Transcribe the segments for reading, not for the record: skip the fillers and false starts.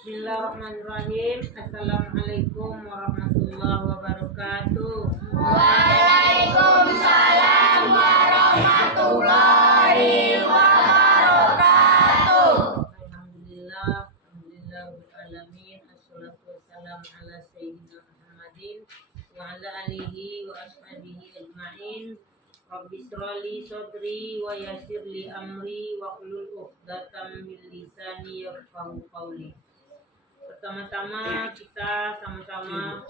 Bismillahirrahmanirrahim. Assalamualaikum warahmatullahi wabarakatuh. Waalaikumsalam warahmatullahi wabarakatuh. Alhamdulillah alamin. Assalatu wassalamu ala sayyidina Muhammadin wa ala alihi wa ashabihi ajmain. Rabbi shrali sadri wa yassirli amri wa hlul 'uqdatam min lisani yafqahu qawli. Pertama-tama kita sama-sama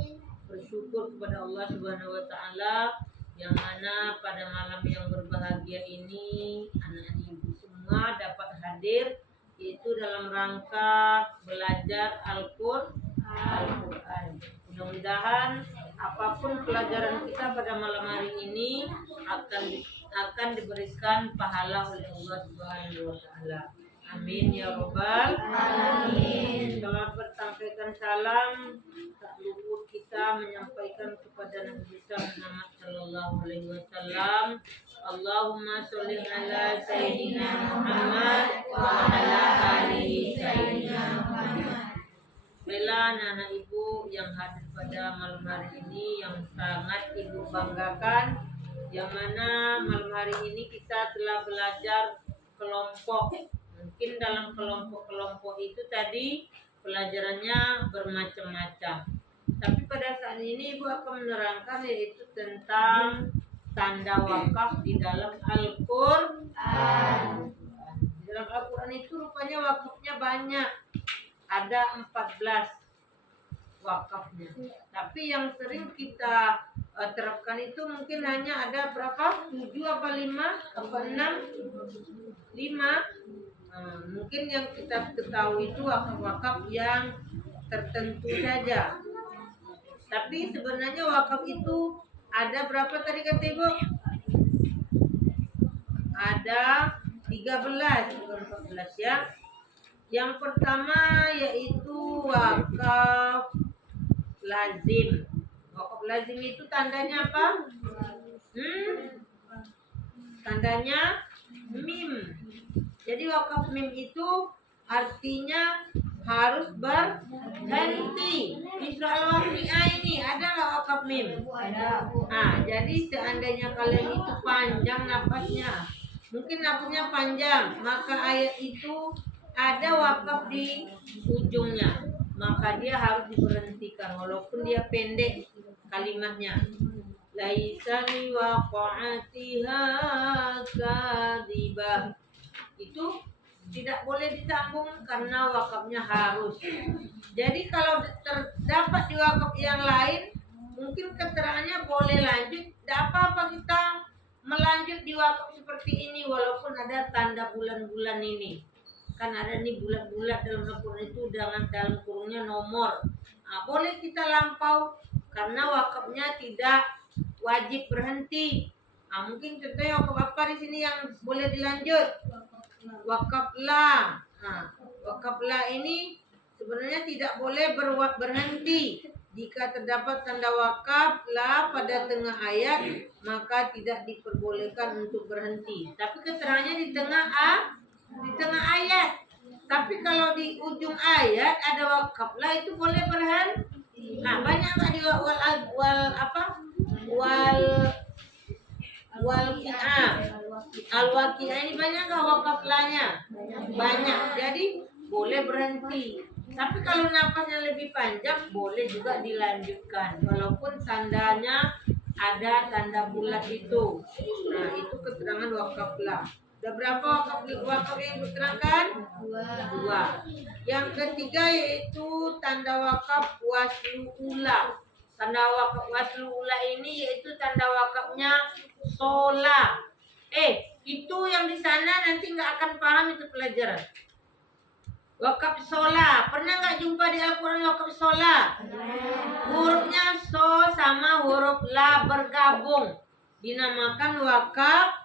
bersyukur kepada Allah Subhanahu wa taala yang mana pada malam yang berbahagia ini anak-anak ibu semua dapat hadir yaitu dalam rangka belajar Al-Qur'an. Mudah-mudahan apapun pelajaran kita pada malam hari ini akan diberikan pahala oleh Allah Subhanahu wa taala. Amin ya robbal alamin. Selamat bersampaikan salam. Tak luput kita menyampaikan kepada Nabi besar Muhammad sallallahu alaihi wasallam. Allahumma sholli ala sayyidina Muhammad wa ala ali sayyidina Muhammad. Bela anak ibu yang hadir pada malam hari ini yang sangat ibu banggakan, yang mana malam hari ini kita telah belajar kelompok. Mungkin dalam kelompok-kelompok itu tadi pelajarannya bermacam-macam. Tapi pada saat ini ibu akan menerangkan yaitu tentang tanda wakaf di dalam Al-Qur'an. Di dalam Al-Qur'an itu rupanya wakafnya banyak. Ada 14 wakafnya. Tapi yang sering kita terapkan itu mungkin hanya ada berapa? 7 apa 5 apa 6? 5. Mungkin yang kita ketahui itu wakaf-wakaf yang tertentu saja. Tapi sebenarnya wakaf itu ada berapa tadi kata ibu? Ada 13 bukan 14 ya. Yang pertama yaitu wakaf lazim. Wakaf lazim itu tandanya apa? Tandanya mim. Jadi wakaf mim itu artinya harus berhenti. Di surah Al-Waqiah ini ada nggak wakaf mim? Ada. Jadi seandainya kalian itu panjang nafasnya, mungkin nafasnya panjang, maka ayat itu ada wakaf di ujungnya, maka dia harus diberhentikan walaupun dia pendek kalimatnya. Laisa liwaqa'atiha kadhibah. Itu tidak boleh disambung karena wakafnya harus. Jadi kalau terdapat di wakaf yang lain, mungkin keterangannya boleh lanjut. Tidak apa-apa kita melanjut di wakaf seperti ini walaupun ada tanda bulan-bulan ini. Kan ada nih bulat-bulat dalam Al-Qur'an itu dengan dalam kurungnya nomor. Boleh kita lampau karena wakafnya tidak wajib berhenti. Mungkin contohnya wakaf apa di sini yang boleh dilanjut? Wakaf la. Wakaf la ini sebenarnya tidak boleh berhenti. Jika terdapat tanda wakaf la pada tengah ayat, maka tidak diperbolehkan untuk berhenti. Tapi keterangannya di tengah ayat. Tapi kalau di ujung ayat ada wakaf la itu boleh berhenti. Banyak nggak di Al-Waqiah ini banyak nggak wakaf lanya? Banyak. Jadi boleh berhenti. Tapi kalau nafasnya lebih panjang boleh juga dilanjutkan walaupun tandanya ada tanda bulat itu. Itu keterangan wakaf la. Ada berapa wakaf yang diterangkan? 2. Yang ketiga yaitu tanda wakaf waslu ula. Tanda wakaf waslu ula ini yaitu tanda wakafnya sola. Itu yang di sana nanti nggak akan paham itu pelajaran. Wakaf sola. Pernah nggak jumpa di Al-Quran wakaf sola? Hurufnya so sama huruf la bergabung. Dinamakan wakaf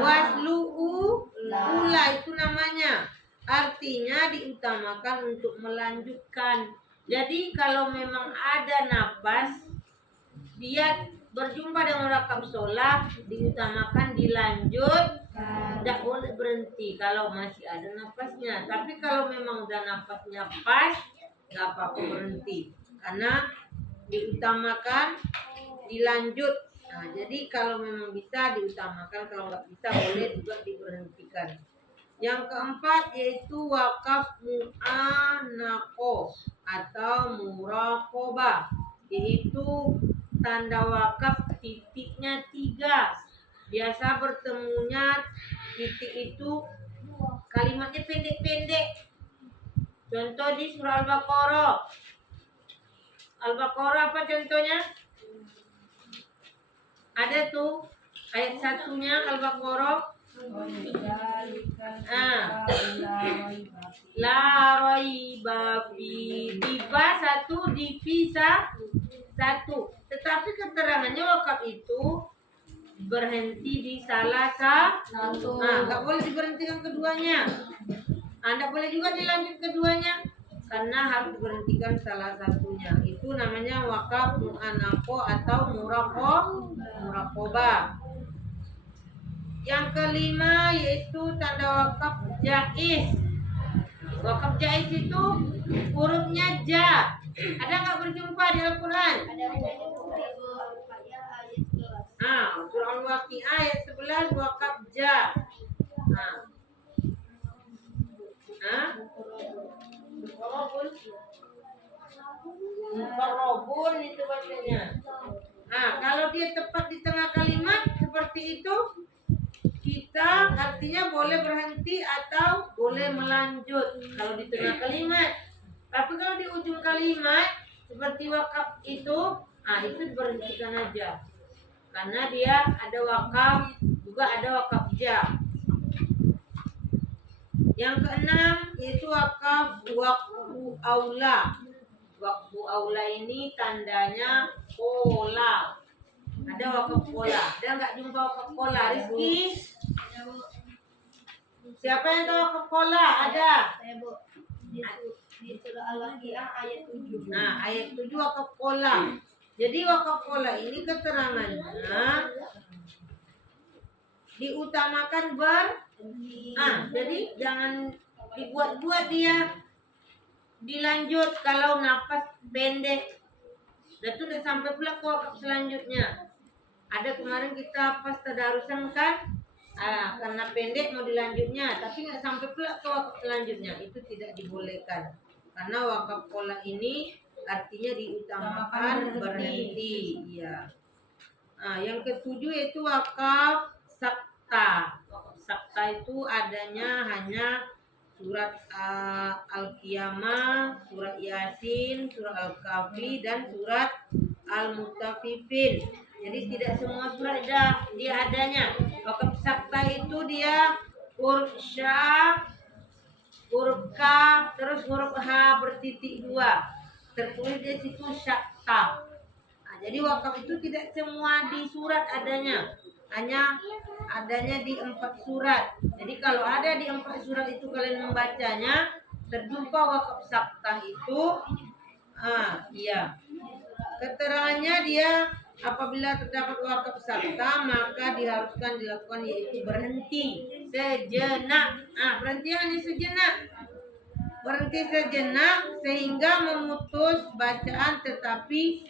waslu ula itu namanya. Artinya diutamakan untuk melanjutkan. Jadi kalau memang ada nafas dia berjumpa dengan wakaf sholat diutamakan dilanjut, tidak boleh berhenti kalau masih ada nafasnya. Tapi kalau memang udah nafasnya pas, nggak apa-apa berhenti karena diutamakan dilanjut. Nah, jadi kalau memang bisa diutamakan, kalau nggak bisa boleh juga diberhentikan. Yang keempat yaitu wakaf mu'anaqo atau muraqobah, yaitu tanda wakaf titiknya 3. Biasa bertemunya titik itu kalimatnya pendek-pendek. Contoh di surah Al-Baqarah. Al-Baqarah apa contohnya? Ada tuh ayat satunya Al-Baqarah. La raiba fi, diba satu, dipisah satu. Tetapi keterangannya wakaf itu berhenti di salah satu. Nggak boleh diberhentikan keduanya. Anda boleh juga dilanjut keduanya karena harus diberhentikan salah satunya. Itu namanya wakaf mu'anaqo atau muraqobah. Yang kelima yaitu tanda wakaf jaiz. Wakaf jaiz itu hurufnya ja. Ada nggak berjumpa di Al-Quran? Surah Al-Waqi'ah ayat 11 wakaf ja. Mukarrabun itu bacanya. Kalau dia tepat di tengah kalimat seperti itu, kita artinya boleh berhenti atau boleh melanjut kalau di tengah kalimat. Tapi kalau di ujung kalimat seperti wakaf itu berhentikan aja. Karena dia ada wakaf, juga ada wakaf ja. Yang keenam yaitu wakaf wakfu aula. Wakfu aula ini tandanya pola. Ada wakaf pola. Ada nggak jumpa wakaf pola? Rizky? Siapa yang tahu wakaf pola? Ada? Di surah Al-Waqi'ah ayat 7. Ayat 7 wakaf pola. Jadi wakaf pola ini keterangannya diutamakan jadi jangan dibuat-buat dia. Dilanjut kalau nafas pendek. Dan itu udah sampai pula ke wakaf selanjutnya. Ada kemarin kita pas tadarusan kan, karena pendek mau dilanjutnya, tapi nggak sampai pula ke wakaf selanjutnya. Itu tidak dibolehkan. Karena wakaf pola ini artinya diutamakan berhenti. Iya. Yang ketujuh yaitu wakaf sakta. Wakaf sakta itu adanya hanya surat Al-Qiyamah, surat Yasin, surat Al-Kahfi, dan surat Al-Mutaffifin. Jadi tidak semua surat dia adanya. Wakaf sakta itu dia huruf sya, huruf k, terus huruf h bertitik 2. Tertulis di situ sakta. Jadi wakaf itu tidak semua di surat adanya. Hanya adanya di 4 surat. Jadi kalau ada di 4 surat itu kalian membacanya, terjumpa wakaf sakta itu, keterangannya dia apabila terdapat wakaf sakta maka diharuskan dilakukan yaitu berhenti sejenak. Berhenti hanya sejenak. Berhenti sejenak sehingga memutus bacaan, tetapi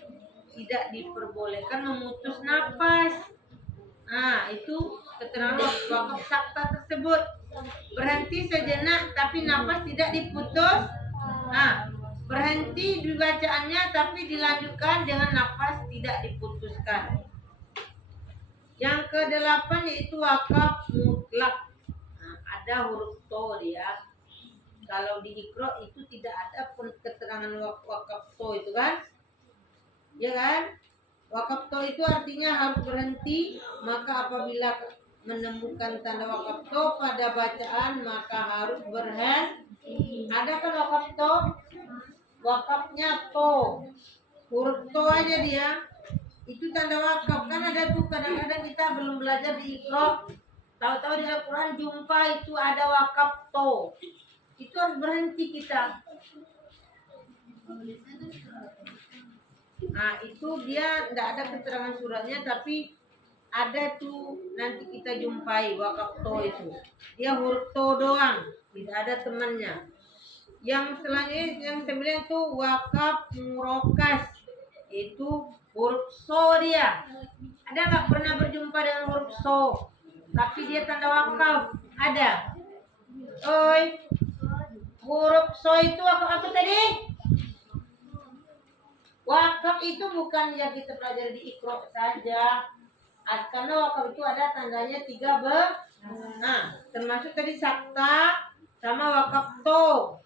tidak diperbolehkan memutus nafas. Itu keterangan wakaf sakta tersebut. Berhenti sejenak tapi nafas tidak diputus. Berhenti di bacaannya tapi dilanjutkan dengan nafas tidak diputuskan. Yang ke-8 yaitu wakaf mutlak. Ada huruf to dia. Kalau di Iqra itu tidak ada keterangan wakaf to itu kan? Ya kan? Wakaf to itu artinya harus berhenti, maka apabila menemukan tanda wakaf to pada bacaan maka harus berhenti. Ada kan wakaf to? Wakafnya to. Huruf to aja dia. Itu tanda wakaf. Kan ada tuh kadang-kadang kita belum belajar di Iqra, tahu-tahu di Al-Quran jumpa itu ada wakaf to. Itu harus berhenti kita. Nah, itu dia tidak ada keterangan suratnya, tapi ada tuh nanti kita jumpai wakaf to itu. Dia huruf to doang, tidak ada temannya. Yang selanjutnya yang saya bilang itu wakaf murokas, itu huruf so dia. Ada nggak pernah berjumpa dengan huruf so, tapi dia tanda wakaf? Ada. Oi, huruf so itu wakaf apa tadi? Wakaf itu bukan yang kita pelajari di Iqra saja. Karena wakaf itu ada tandanya 3 Nah, termasuk tadi sakta sama wakaf to.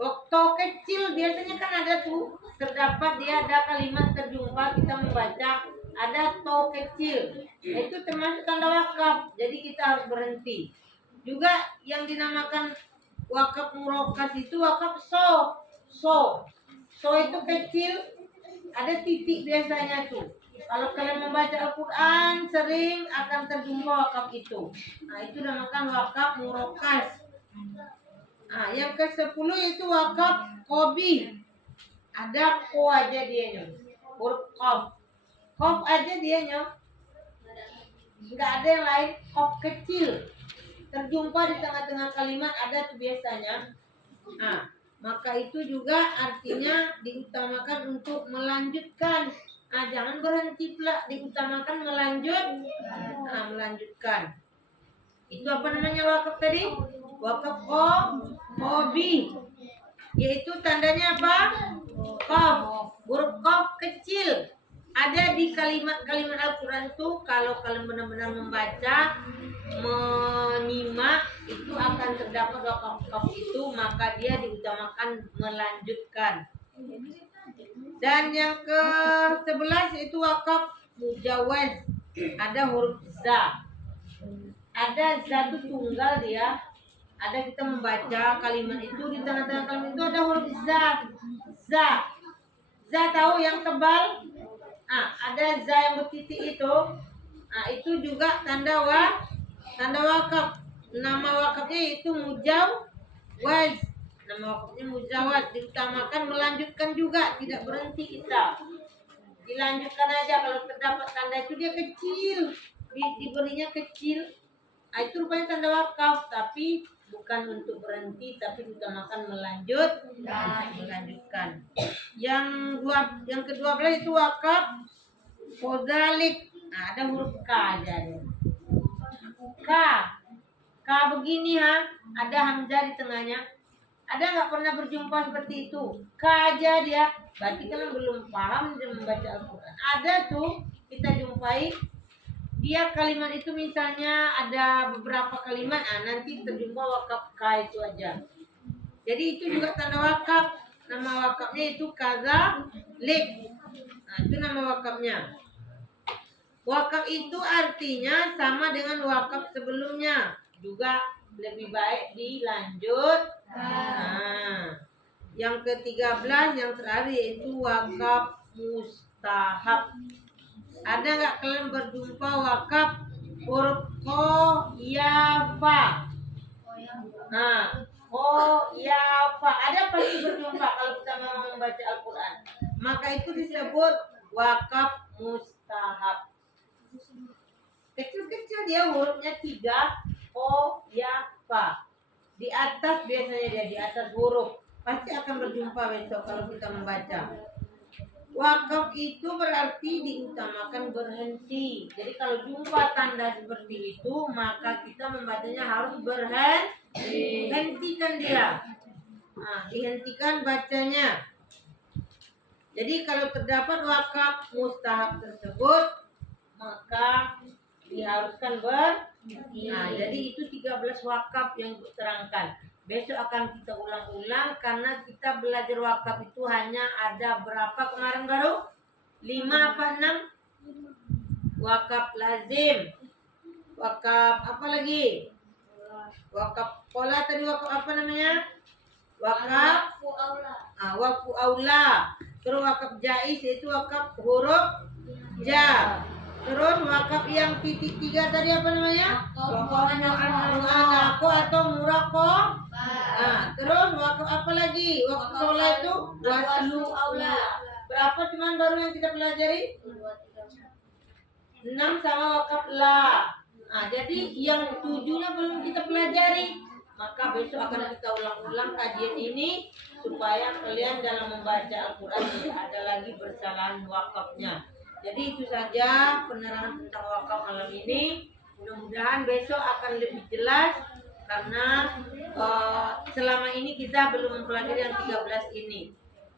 Waktu kecil biasanya kan ada tuh, terdapat dia ada kalimat terjumpa, kita membaca ada to kecil. Itu termasuk tanda wakaf. Jadi kita harus berhenti. Juga yang dinamakan wakaf murokas itu wakaf so. So itu kecil, ada titik biasanya tuh. Kalau kalian membaca Al-Quran sering akan terjumpa wakaf itu. Nah, itu dinamakan wakaf murokas. Nah, yang ke-10 itu wakaf kobi. Ada ko aja dianya. Huruf kof. Kof aja dianya. Enggak ada yang lain. Kof kecil. Terjumpa di tengah-tengah kalimat ada tuh biasanya. Nah, maka itu juga artinya diutamakan untuk melanjutkan. Nah, jangan berhenti pula, diutamakan melanjutkan. Itu apa namanya wakaf tadi? Wakaf kobi, yaitu tandanya apa? Kof, huruf kof kecil. Ada di kalimat-kalimat Al-Quran itu, kalau kalian benar-benar membaca, menyimak, itu akan terdapat wakaf kof itu, maka dia diutamakan melanjutkan. Dan yang ke-11 itu wakaf mujawaz. Ada huruf za. Ada za itu tunggal dia. Ada kita membaca kalimat itu, di tengah-tengah kalimat itu ada huruf za. Za tahu yang tebal? Ada za yang bertitik itu. Itu juga tanda wakaf. Nama wakafnya itu mujawaz. Nama wakafnya mujawaz, diutamakan melanjutkan juga, tidak berhenti kita. Dilanjutkan aja, kalau terdapat tanda itu dia kecil, diberinya kecil. Itu rupanya tanda wakaf, tapi bukan untuk berhenti, tapi diutamakan melanjutkan. Yang ke-12 itu wakaf kodalik. Ada huruf K aja. K begini ada hamzah di tengahnya. Ada nggak pernah berjumpa seperti itu? K aja dia. Berarti kalian belum paham membaca Al-Quran. Ada tuh kita jumpai. Dia kalimat itu misalnya ada beberapa kalimat, nanti terjumpa wakaf K itu aja. Jadi itu juga tanda wakaf. Nama wakafnya itu kadzalik. Itu nama wakafnya. Wakaf itu artinya sama dengan wakaf sebelumnya, juga lebih baik dilanjut. Yang ke-13 yang terakhir yaitu wakaf mustahab. Ada nggak kalian berjumpa wakaf huruf ko ya fa? Ko ya fa. Ada pasti berjumpa kalau kita mau membaca Al-Quran. Maka itu disebut wakaf mustahab. Kecil-kecil dia hurufnya 3 ko ya fa. Di atas biasanya dia di atas huruf. Pasti akan berjumpa besok kalau kita membaca. Wakaf itu berarti diutamakan berhenti. Jadi kalau jumpa tanda seperti itu, maka kita membacanya harus berhenti. Hentikan dia. Dihentikan bacanya. Jadi kalau terdapat wakaf mustahab tersebut, maka diharuskan berhenti. Jadi itu 13 wakaf yang diterangkan. Besok akan kita ulang-ulang karena kita belajar wakaf itu hanya ada berapa kemarin baru? 5 apa 6? Wakaf lazim. Wakaf apa lagi? Wakaf pola tadi, wakaf apa namanya? Wakaf wakfu aula. Terus wakaf jaiz itu wakaf huruf ja. Terus wakaf yang titik 3 tadi apa namanya? Mu'anako atau murako. Terus wakaf apa lagi? Wakaf sholat itu waslu aula. Berapa cuman baru yang kita pelajari? 6 sama wakaf la. Nah, jadi yang 7-nya belum kita pelajari. Maka besok akan kita ulang-ulang kajian ini supaya kalian dalam membaca Al-Quran tidak ada lagi bersalahan wakafnya. Jadi itu saja penerangan tentang wakaf malam ini. Mudah-mudahan besok akan lebih jelas karena selama ini kita belum mempelajari yang 13 ini.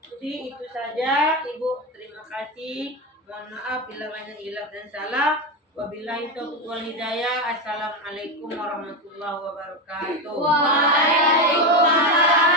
Jadi itu saja Ibu, terima kasih. Mohon maaf bila banyak hilaf dan salah. Wabillahi taufiq wal hidayah. Assalamualaikum warahmatullahi wabarakatuh. Waalaikumsalam